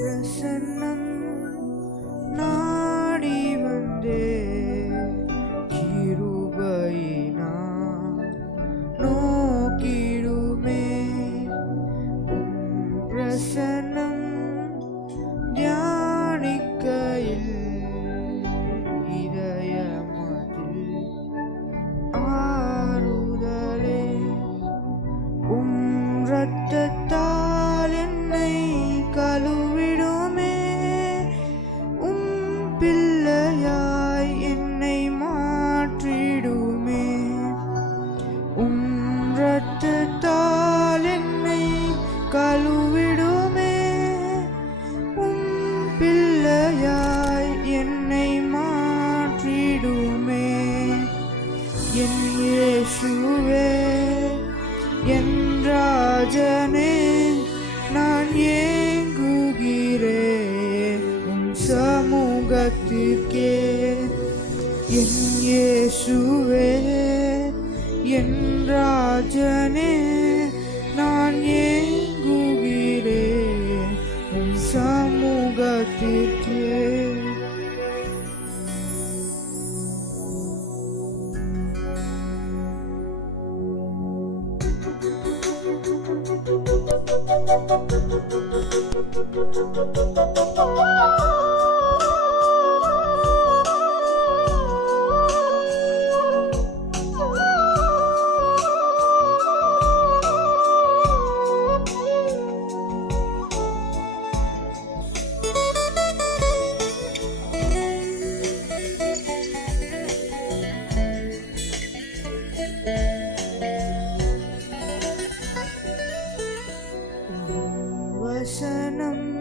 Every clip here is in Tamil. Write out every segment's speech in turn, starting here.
人生漫。பட்டுட்டால் என்னை கழுவிடுமே. உம் பிள்ளையாய் என்னை மாற்றிடுமே. என் இயேசுவே என் ராஜனே நான் ஏங்குகிறேன் உம் சமூகத்திற்கே. என் இயேசுவே ராஜனே நான் ஏங்குகிறேன் உம் சமூகத்திற்கே வசனம் தியானிக்கையில்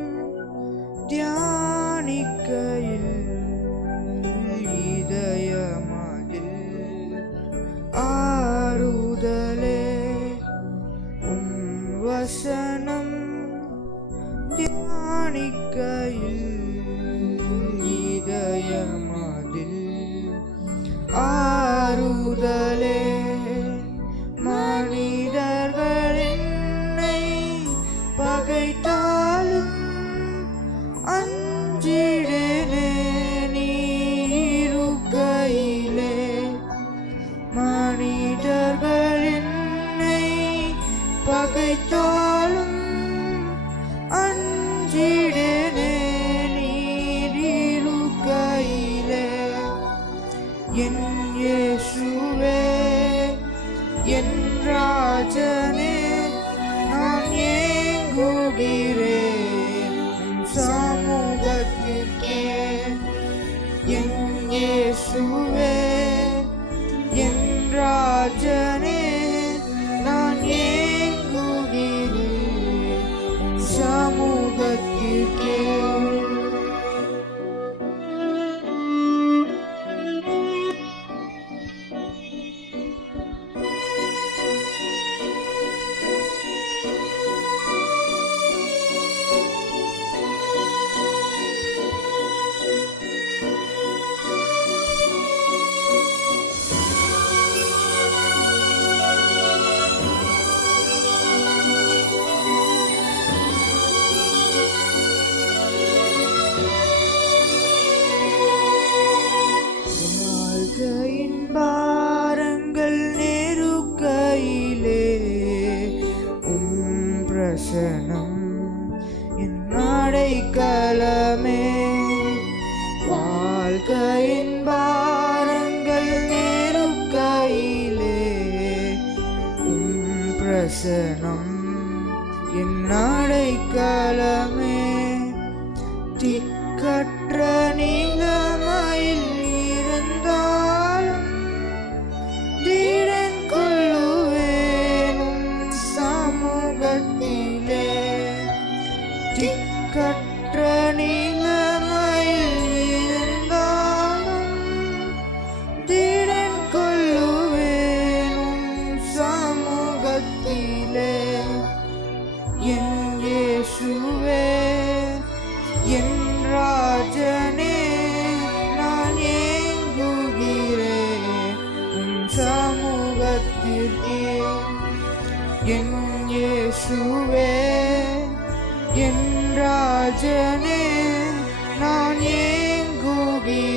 பகைத்தாலும் அஞ்சிடனே நீருக்கையிலே என் இயேசுவே என் ராஜனே நான் ஏங்குகிறேன் சமூகத்திற்கே. என் இயேசுவே என் ராஜனே பிரசனம் என் அடைக்கலமே வாழ்க்கையின் பாரங்கள் நெருக்கையிலே உம் பிரசனம் என் அடைக்கலமே திக்கற்ற நீங்கள் திக்கற்ற நிலைமையில் இருந்தாலும் தீடன் கொள்ளுவேனும் சமூகத்திலே. என் இயேசுவே என் ராஜனே நான் ஏங்குகிறேன் சமூகத்திற்கே. என் இயேசுவே என் ராஜனே நான் ஏங்குகிறேன்